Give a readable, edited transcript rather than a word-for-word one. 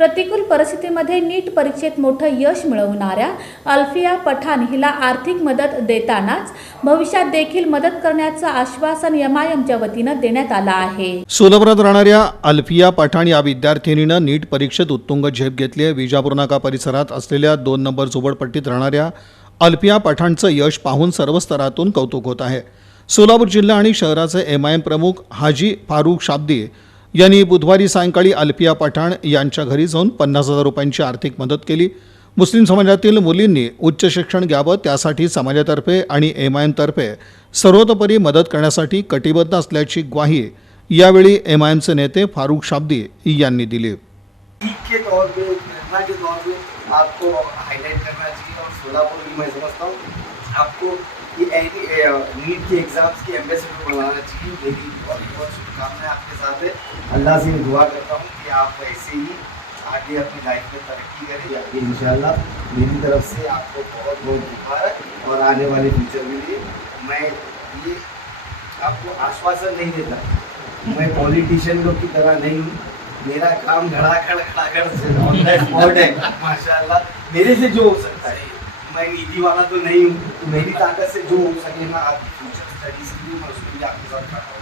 प्रतिकूल परिस्थितीमध्ये नीट परीक्षेत मोठं यश मिळवणाऱ्या अल्फिया पठाण हिला आर्थिक मदत देतानाच भविष्यात देखील मदत करण्याचं आश्वासन एमआयएमच्या वतीनं देण्यात आलं आहे। सोलापुरात राहणाऱ्या अल्फिया पठाण या विद्यार्थिनीनं नीट परीक्षेत उत्तुंग झेप घेतली आहे। विजापूर नाका परिसरात असलेल्या 2 नंबर झोपडपट्टीत राहणाऱ्या अल्फिया पठाणचं यश पाहून सर्व स्तरातून कौतुक होत आहे। सोलापूर जिल्हा आणि शहराचे एमआयएम प्रमुख हाजी फारुख शाब्दी यांनी बुधवारी सायंकाळी अल्फिया पठाण यांच्या घरी जाऊन 50,000 रुपयांची आर्थिक मदत केली। मुस्लिम समाजातील मुलींनी उच्च शिक्षण घ्यावं त्यासाठी समाजातर्फे आणि एमआयएमतर्फे सर्वतोपरी मदत करण्यासाठी कटिबद्ध असल्याची ग्वाही यावेळी एमआयएमचे नेते फारुख शाब्दी यांनी दिली। के तौर पे प्रेरणा के तौर पे आपको हाईलाइट करना चाहिए और सोलापुर की मैं समझता हूँ आपको ये नीट के एग्ज़ाम्स की एम्बेसडर बनाना चाहिए। मेरी बहुत शुभकामनाएं आपके साथ है। अल्लाह से मैं दुआ करता हूँ कि आप ऐसे ही आगे अपनी लाइफ में तरक्की करें। इंशाल्लाह मेरी तरफ से आपको बहुत बहुत मुबारक और आने वाले फ्यूचर के लिए मैं ये आपको आश्वासन नहीं देता, मैं पॉलिटिशियन लोग की तरह नहीं हूँ। मेरा काम खड़ाखड़ से ऑन द स्पॉट है माशाल्लाह। मेरे से जो हो सकता है, मैं नीति वाला तो नहीं हूँ, तो मेरी ताकत से जो हो सके मैं आपकी फ्यूचर स्टडीज के लिए मैं उसमें भी आपके साथ खड़ा हूँ।